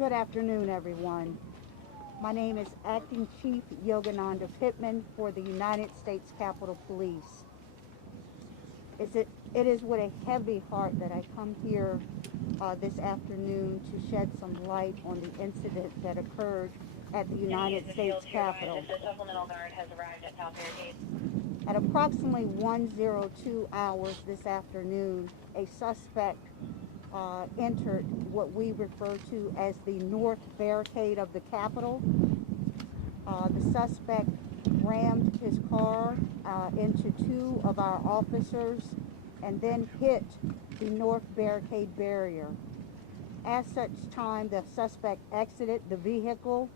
Good afternoon, everyone. My name is Acting Chief Yogananda Pittman for the United States Capitol Police. It is with a heavy heart that I come here this afternoon to shed some light on the incident that occurred at the United States Capitol. The supplemental guard has arrived at South Barricade. At approximately 1:02 hours this afternoon, a suspect entered what we refer to as the north barricade of the Capitol. The suspect rammed his car into two of our officers and then hit the north barricade barrier. At such time, the suspect exited the vehicle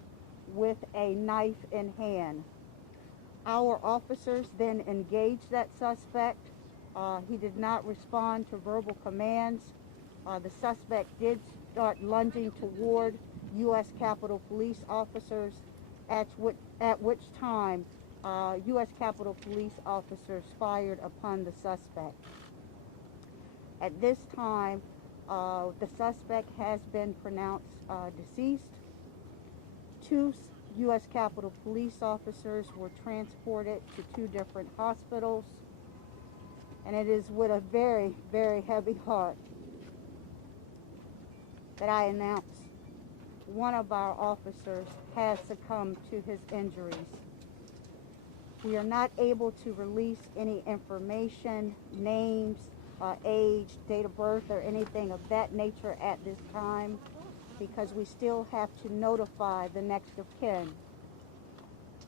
with a knife in hand. Our officers then engaged that suspect. He did not respond to verbal commands. The suspect did start lunging toward U.S. Capitol Police officers, at which time U.S. Capitol Police officers fired upon the suspect. At this time, the suspect has been pronounced deceased. Two U.S. Capitol Police officers were transported to two different hospitals, and it is with a very, very heavy heart that I announce one of our officers has succumbed to his injuries. We are not able to release any information, names, age, date of birth, or anything of that nature at this time because we still have to notify the next of kin.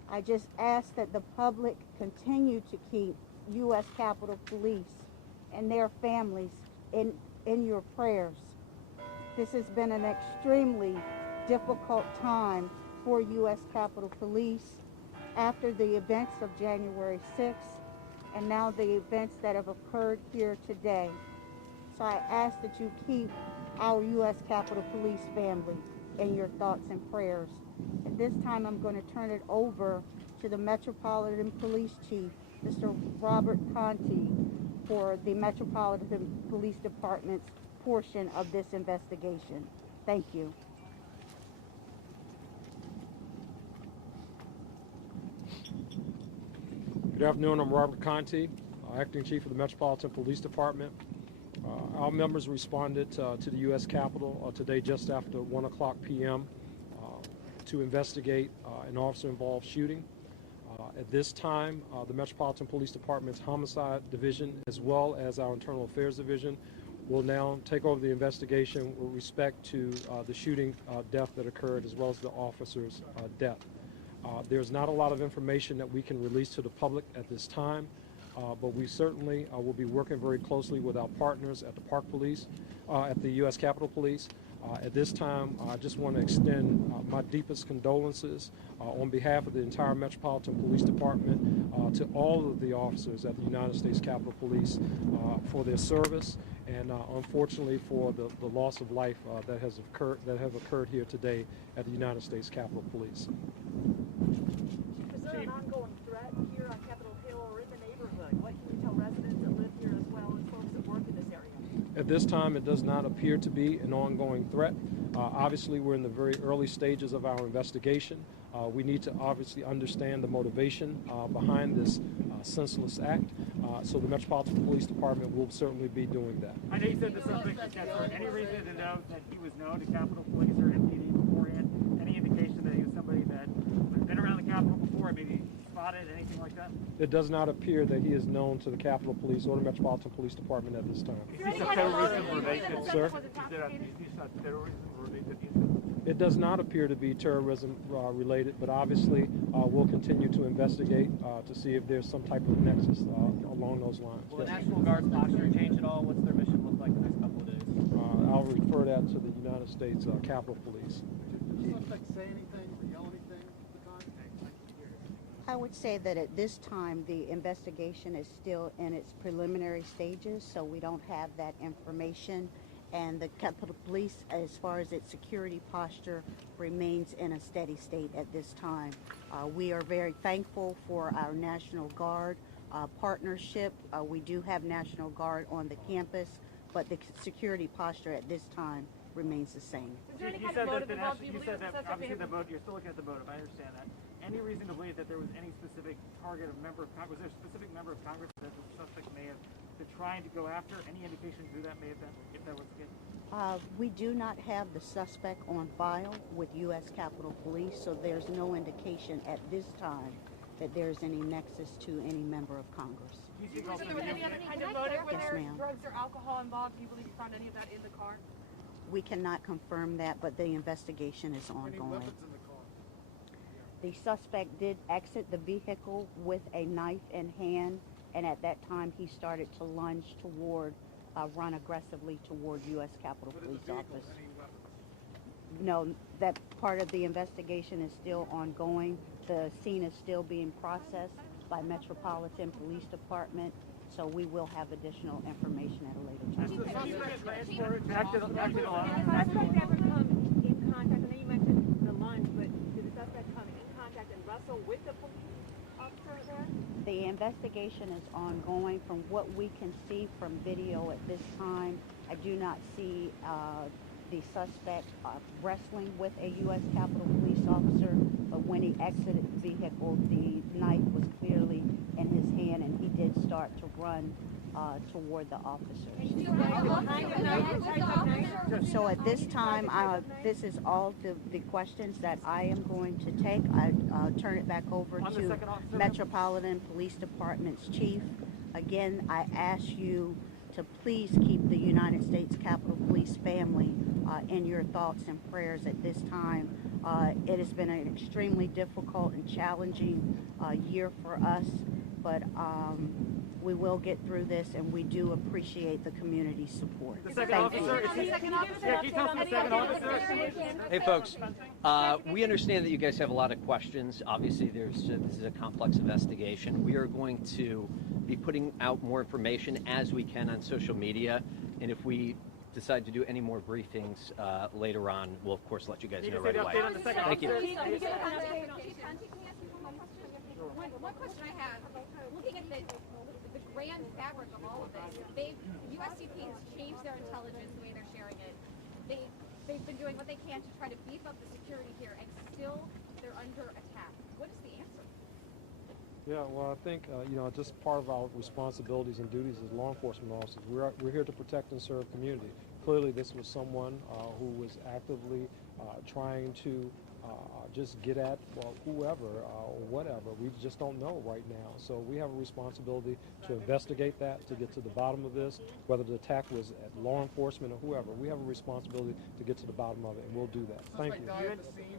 I just ask that the public continue to keep U.S. Capitol Police and their families in your prayers. This has been an extremely difficult time for U.S. Capitol Police after the events of January 6th and now the events that have occurred here today. So I ask that you keep our U.S. Capitol Police family in your thoughts and prayers. At this time, I'm going to turn it over to the Metropolitan Police Chief, Mr. Robert Conti, for the Metropolitan Police Department's portion of this investigation. Thank you. Good afternoon. I'm Robert Conti, Acting Chief of the Metropolitan Police Department. Our members responded to the U.S. Capitol today just after 1 o'clock p.m. To investigate an officer-involved shooting. At this time, the Metropolitan Police Department's Homicide Division, as well as our Internal Affairs Division, will now take over the investigation with respect to the shooting death that occurred, as well as the officer's death. There's not a lot of information that we can release to the public at this time, but we certainly will be working very closely with our partners at the Park Police, at the U.S. Capitol Police. At this time, I just want to extend my deepest condolences on behalf of the entire Metropolitan Police Department to all of the officers at the United States Capitol Police for their service and unfortunately for the loss of life that have occurred here today at the United States Capitol Police. Is there an ongoing threat here on Capitol Hill or in the neighborhood? What can you tell residents that live here as well as folks that work in this area? At this time, it does not appear to be an ongoing threat. Obviously, we're in the very early stages of our investigation. We need to obviously understand the motivation behind this senseless act. So the Metropolitan Police Department will certainly be doing that. I know you said the suspect was for any reason to know that he was known to Capitol Police or MPD beforehand? Any indication that he was somebody that had been around the Capitol before, maybe spotted, anything like that? It does not appear that he is known to the Capitol Police or the Metropolitan Police Department at this time. Is this a terrorism-related? Sir? Is this a terrorism-related incident? It does not appear to be terrorism related, but obviously we'll continue to investigate to see if there's some type of nexus along those lines. Will the National Guard's posture change at all? What's their mission look like the next couple of days? I'll refer that to the United States Capitol Police. Did the suspect say anything or yell anything at the time? I would say that at this time the investigation is still in its preliminary stages, so we don't have that information. And the Capitol Police, as far as its security posture, remains in a steady state at this time. We are very thankful for our National Guard partnership. We do have National Guard on the campus, but the security posture at this time remains the same. You said that obviously the vote, you're still looking at the motive, I understand that. Any reason to believe that there was any specific target of member of Congress, was there a specific member of Congress that the suspect may have been trying to go after? Any indication who that may have been, if that was the case? We do not have the suspect on file with U.S. Capitol Police, so there's no indication at this time that there's any nexus to any member of Congress. Do you think also There was any other kind of motive? Were there drugs or alcohol involved? Do you believe you found any of that in the car? We cannot confirm that, but the investigation is Any ongoing. weapons in the car? The suspect did exit the vehicle with a knife in hand, and at that time he started to lunge toward, run aggressively toward U.S. Capitol But in the Police vehicle, office. any weapons? No, that part of the investigation is still ongoing. The scene is still being processed by Metropolitan Police Department, so we will have additional information at a later time. Has the suspect transported back to the Did the suspect ever come in contact? I know you mentioned the lunge, but did the suspect come in contact and wrestle with the police officer there? The investigation is ongoing. From what we can see from video at this time, I do not see the suspect wrestling with a U.S. Capitol Police officer, but when he exited the vehicle, the knife was clearly in his hand, and he did start to run toward the officers. So at this time, this is all the questions that I am going to take. I turn it back over to Metropolitan Police Department's chief. Again, I ask you to please keep the United States Capitol Police family in your thoughts and prayers at this time. It has been an extremely difficult and challenging year for us, but we will get through this, and we do appreciate the community's support. The second Thank officer, you. can you tell us the second officer? Hey folks, we understand that you guys have a lot of questions. Obviously, this is a complex investigation. We are going to be putting out more information as we can on social media, and if we decide to do any more briefings later on, we'll of course let you guys know right away. Thank you. One question I have, looking at the grand fabric of all of this, USCP has changed their intelligence, the way they're sharing it. They've been doing what they can to try to beef up the security here, and still they're under attack. What is the answer? Yeah, well, I think, just part of our responsibilities and duties as law enforcement officers, we're here to protect and serve community. Clearly, this was someone who was actively trying to just get at whoever or whatever. We just don't know right now. So we have a responsibility to investigate that, to get to the bottom of this, whether the attack was at law enforcement or whoever. We have a responsibility to get to the bottom of it, and we'll do that. Thank you. Suspect died at the scene?